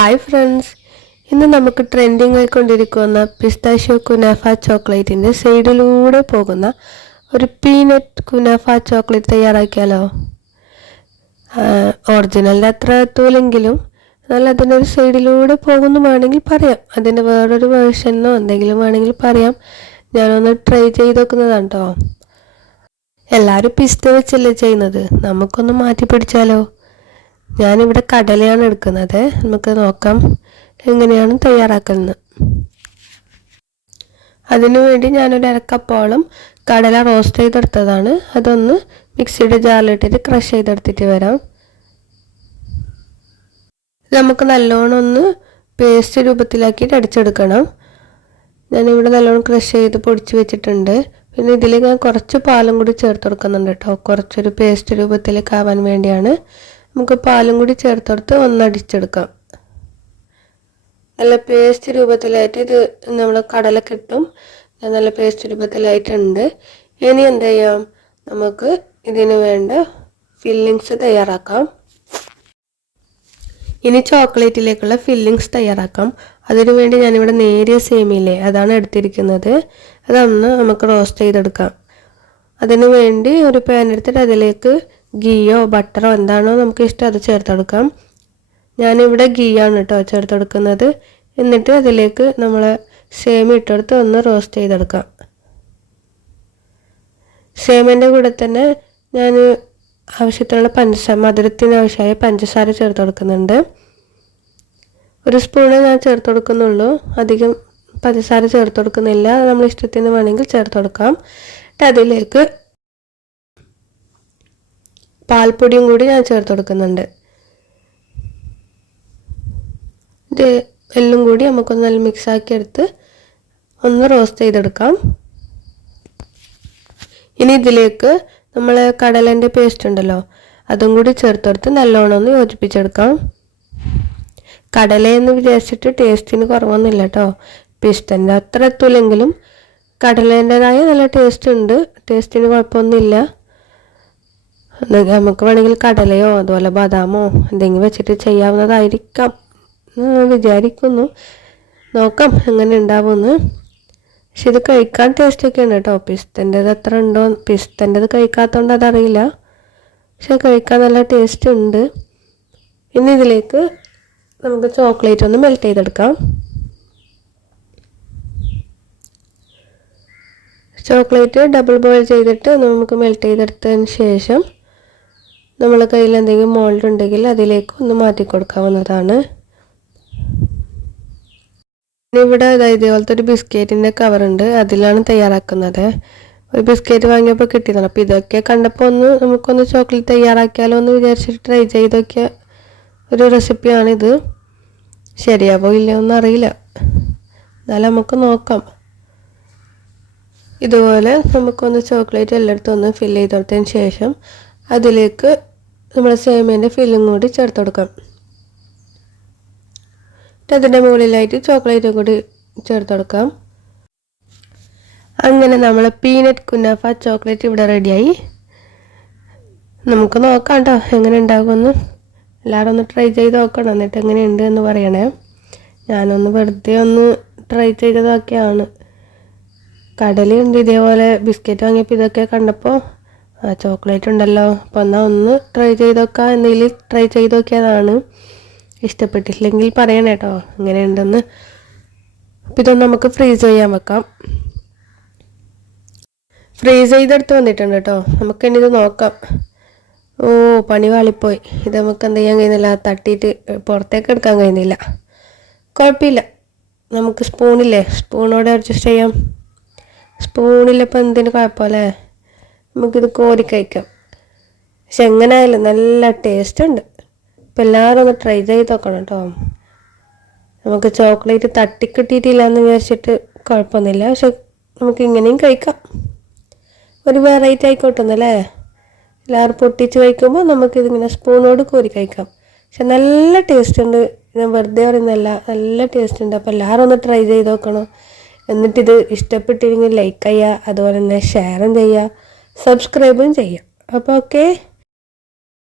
Hi friends ഇന്ന് നമുക്ക് trending ആയിക്കൊണ്ടിരിക്കുന്ന പിസ്താഷ്യോ കുനാഫ ചോക്ലേറ്റിന്റെ സൈഡിലൂടെ പോകുന്ന ഒരു പീനട്ട് കുനാഫ ചോക്ലേറ്റ് തയ്യാറാക്കിയാലോ? ഒറിജിനലിന്റെ അത്ര എത്തൂലെങ്കിലും എന്നാൽ അതിന്റെ ഒരു സൈഡിലൂടെ പോകുന്നതാണെങ്കിൽ പറയാം. അതിന്റെ വേറൊരു വേർഷനോ എന്തെങ്കിലും വേണമെങ്കിൽ പറയാം. ഞാനൊന്ന് ട്രൈ ചെയ്ത് നോക്കുന്നതാണ് കേട്ടോ എല്ലാവരും പിസ്ത വെച്ചല്ലേ ചെയ്യുന്നത്? നമുക്കൊന്ന് മാറ്റി പിടിച്ചാലോ? ഞാനിവിടെ കടലയാണ് എടുക്കുന്നത്. നമുക്ക് നോക്കാം എങ്ങനെയാണ് തയ്യാറാക്കുന്നത്. അതിനുവേണ്ടി ഞാനൊരു അരക്കപ്പോളം കടല റോസ്റ്റ് ചെയ്തെടുത്തതാണ്. അതൊന്ന് മിക്സിയുടെ ജാറിലിട്ടിട്ട് ക്രഷ് ചെയ്തെടുത്തിട്ട് വരാം. നമുക്ക് നല്ലോണം ഒന്ന് പേസ്റ്റ് രൂപത്തിലാക്കിയിട്ട് അടിച്ചെടുക്കണം. ഞാനിവിടെ നല്ലോണം ക്രഷ് ചെയ്ത് പൊടിച്ച് വെച്ചിട്ടുണ്ട്. പിന്നെ ഇതിൽ ഞാൻ കുറച്ച് പാലും കൂടി ചേർത്ത് കൊടുക്കുന്നുണ്ട് കേട്ടോ. കുറച്ചൊരു പേസ്റ്റ് രൂപത്തിലേക്ക് ആവാൻ വേണ്ടിയാണ്. നമുക്ക് പാലും കൂടി ചേർത്തെടുത്ത് ഒന്നടിച്ചെടുക്കാം. നല്ല പേസ്റ്റ് രൂപത്തിലായിട്ട് ഇത് നമ്മൾ കടല കിട്ടും നല്ല പേസ്റ്റ് രൂപത്തിലായിട്ടുണ്ട്. ഇനി എന്ത് ചെയ്യാം? നമുക്ക് ഇതിന് വേണ്ട ഫില്ലിങ്സ് തയ്യാറാക്കാം. ഇനി ചോക്ലേറ്റിലേക്കുള്ള ഫില്ലിങ്സ് തയ്യാറാക്കാം. അതിനു വേണ്ടി ഞാനിവിടെ നേരിയ സേമിയില്ലേ അതാണ് എടുത്തിരിക്കുന്നത്. അതൊന്ന് നമുക്ക് റോസ്റ്റ് ചെയ്തെടുക്കാം. അതിനു വേണ്ടി ഒരു പാൻ എടുത്തിട്ട് അതിലേക്ക് ഗീയോ ബട്ടറോ എന്താണോ നമുക്ക് ഇഷ്ടം അത് ചേർത്തെടുക്കാം. ഞാനിവിടെ ഗീയാണ് കേട്ടോ ചേർത്തെടുക്കുന്നത്. എന്നിട്ട് അതിലേക്ക് നമ്മൾ സേമി ഇട്ടെടുത്ത് ഒന്ന് റോസ്റ്റ് ചെയ്തെടുക്കാം. സേമിന്റെ കൂടെ തന്നെ ഞാൻ ആവശ്യത്തിനുള്ള പഞ്ചസാര മധുരത്തിന് ആവശ്യമായ പഞ്ചസാര ചേർത്ത് കൊടുക്കുന്നുണ്ട് ഒരു സ്പൂണ് ഞാൻ ചേർത്ത് കൊടുക്കുന്നുള്ളൂ അധികം പഞ്ചസാര ചേർത്ത് കൊടുക്കുന്നില്ല നമ്മൾ ഇഷ്ടത്തിന് വേണമെങ്കിൽ ചേർത്ത് കൊടുക്കാം അതിലേക്ക് പാൽപ്പൊടിയും കൂടി ഞാൻ ചേർത്ത് കൊടുക്കുന്നുണ്ട്. ഇത് എല്ലാം കൂടി നമുക്കൊന്ന് നല്ല മിക്സാക്കി എടുത്ത് ഒന്ന് റോസ്റ്റ് ചെയ്തെടുക്കാം. ഇനി ഇതിലേക്ക് നമ്മൾ കടലന്റെ പേസ്റ്റ് ഉണ്ടല്ലോ അതും കൂടി ചേർത്തെടുത്ത് നല്ലോണം ഒന്ന് യോജിപ്പിച്ചെടുക്കാം. കടലയെന്ന് വിചാരിച്ചിട്ട് ടേസ്റ്റിന് കുറവൊന്നുമില്ല കേട്ടോ പിസ്റ്റന്റെ അത്ര എത്തൂലെങ്കിലും കടലേന്റെതായ നല്ല ടേസ്റ്റ് ഉണ്ട്. ടേസ്റ്റിന് കുഴപ്പമൊന്നുമില്ല. നമുക്ക് വേണമെങ്കിൽ കടലയോ അതുപോലെ ബദാമോ എന്തെങ്കിലും വെച്ചിട്ട് ചെയ്യാവുന്നതായിരിക്കാം വിചാരിക്കുന്നു. നോക്കാം എങ്ങനെ ഉണ്ടാവുമെന്ന്. പക്ഷെ ഇത് കഴിക്കാൻ ടേസ്റ്റ് ഒക്കെ ഉണ്ട് കേട്ടോ. പിസ്തന്റെത് എത്ര ഉണ്ടോ പിസ്തന്റെത് കഴിക്കാത്തതുകൊണ്ട് അതറിയില്ല. പക്ഷെ കഴിക്കാൻ നല്ല ടേസ്റ്റ് ഉണ്ട്. ഇനി ഇതിലേക്ക് നമുക്ക് ചോക്ലേറ്റ് ഒന്ന് മെൽറ്റ് ചെയ്തെടുക്കാം. ചോക്ലേറ്റ് ഡബിൾ ബോയിൽ ചെയ്തിട്ട് നമുക്ക് മെൽറ്റ് ചെയ്തെടുത്തതിന് ശേഷം നമ്മളെ കയ്യിൽ എന്തെങ്കിലും മോൾഡ് ഉണ്ടെങ്കിൽ അതിലേക്ക് ഒന്ന് മാറ്റി കൊടുക്കാവുന്നതാണ്. ഇവിടെ ഇതേപോലത്തെ ഒരു ബിസ്ക്കറ്റിന്റെ കവറുണ്ട് അതിലാണ് തയ്യാറാക്കുന്നത്. ഒരു ബിസ്ക്കറ്റ് വാങ്ങിയപ്പോൾ കിട്ടിയതാണ്. അപ്പോൾ ഇതൊക്കെ കണ്ടപ്പോൾ ഒന്ന് നമുക്കൊന്ന് ചോക്ലേറ്റ് തയ്യാറാക്കിയാലോ എന്ന് വിചാരിച്ചിട്ട് ട്രൈ ചെയ്തൊക്കെ ഒരു റെസിപ്പിയാണിത്. ശരിയാവോ ഇല്ലയോ എന്ന് അറിയില്ല. എന്നാലും നമുക്ക് നോക്കാം. ഇതുപോലെ നമുക്കൊന്ന് ചോക്ലേറ്റ് എല്ലായിടത്തും ഒന്ന് ഫില്ല് ചെയ്ത് കൊടുത്തതിന് ശേഷം അതിലേക്ക് നമ്മൾ സേമിയന്റെ ഫില്ലും കൂടി ചേർത്ത് കൊടുക്കാം. അതിന്റെ മുകളിലായിട്ട് ചോക്ലേറ്റും കൂടി ചേർത്ത് കൊടുക്കാം. അങ്ങനെ നമ്മൾ പീനട്ട് കുനാഫ ചോക്ലേറ്റ് ഇവിടെ റെഡിയായി നമുക്ക് നോക്കാം കേട്ടോ എങ്ങനെ ഉണ്ടാകുമെന്ന്. എല്ലാവരും ഒന്ന് ട്രൈ ചെയ്ത് നോക്കണം എന്നിട്ട് എങ്ങനെയുണ്ട് എന്ന് പറയണേ. ഞാനൊന്ന് വെറുതെ ഒന്ന് ട്രൈ ചെയ്തതൊക്കെയാണ് കടലുണ്ട് ഇതേപോലെ ബിസ്ക്കറ്റ് വാങ്ങിയപ്പോൾ ഇതൊക്കെ കണ്ടപ്പോൾ ചോക്ലേറ്റ് ഉണ്ടല്ലോ. അപ്പോൾ എന്നാൽ ഒന്ന് ട്രൈ ചെയ്ത് നോക്കാം എന്തെങ്കിലും ട്രൈ ചെയ്ത് നോക്കിയതാണ് ഇഷ്ടപ്പെട്ടില്ലെങ്കിൽ പറയണേ കേട്ടോ എങ്ങനെയുണ്ടെന്ന്. അപ്പോൾ ഇതൊന്ന് നമുക്ക് ഫ്രീസ് ചെയ്യാൻ വെക്കാം. ഫ്രീസ് ചെയ്തെടുത്ത് വന്നിട്ടുണ്ട് കേട്ടോ നമുക്ക് ഇനി ഇത് നോക്കാം. ഓ പണി വാളിപ്പോയി. ഇത് നമുക്ക് എന്ത് ചെയ്യാൻ കഴിയുന്നില്ല. തട്ടിയിട്ട് പുറത്തേക്ക് എടുക്കാൻ കഴിയുന്നില്ല. കുഴപ്പമില്ല. നമുക്ക് സ്പൂണില്ലേ സ്പൂണോടെ അഡ്ജസ്റ്റ് ചെയ്യാം. സ്പൂണിലിപ്പോൾ എന്തിന് കുഴപ്പമല്ലേ? നമുക്കിത് കോരി കഴിക്കാം. പക്ഷെ എങ്ങനെയായാലും നല്ല ടേസ്റ്റ് ഉണ്ട്. ഇപ്പം എല്ലാവരും ഒന്ന് ട്രൈ ചെയ്ത് നോക്കണം കേട്ടോ നമുക്ക് ചോക്ലേറ്റ് തട്ടിക്കിട്ടിയിട്ടില്ല എന്ന് വിചാരിച്ചിട്ട് കുഴപ്പമൊന്നുമില്ല. പക്ഷെ നമുക്ക് ഇങ്ങനെയും കഴിക്കാം. ഒരു വെറൈറ്റി ആയിക്കോട്ടെ എന്നല്ലേ എല്ലാവരും പൊട്ടിച്ച് കഴിക്കുമ്പോൾ നമുക്കിതിങ്ങനെ സ്പൂണോട് കോരി കഴിക്കാം. പക്ഷെ നല്ല ടേസ്റ്റ് ഉണ്ട്. ഞാൻ വെറുതെ പറയുന്നല്ല നല്ല ടേസ്റ്റ് ഉണ്ട്. അപ്പോൾ എല്ലാവരും ഒന്ന് ട്രൈ ചെയ്ത് നോക്കണം. എന്നിട്ടിത് ഇഷ്ടപ്പെട്ടില്ലെങ്കിൽ ലൈക്ക് ചെയ്യുക അതുപോലെ തന്നെ ഷെയറും ചെയ്യുക. സബ്സ്ക്രൈബും ചെയ്യുക അപ്പോൾ ഓക്കെ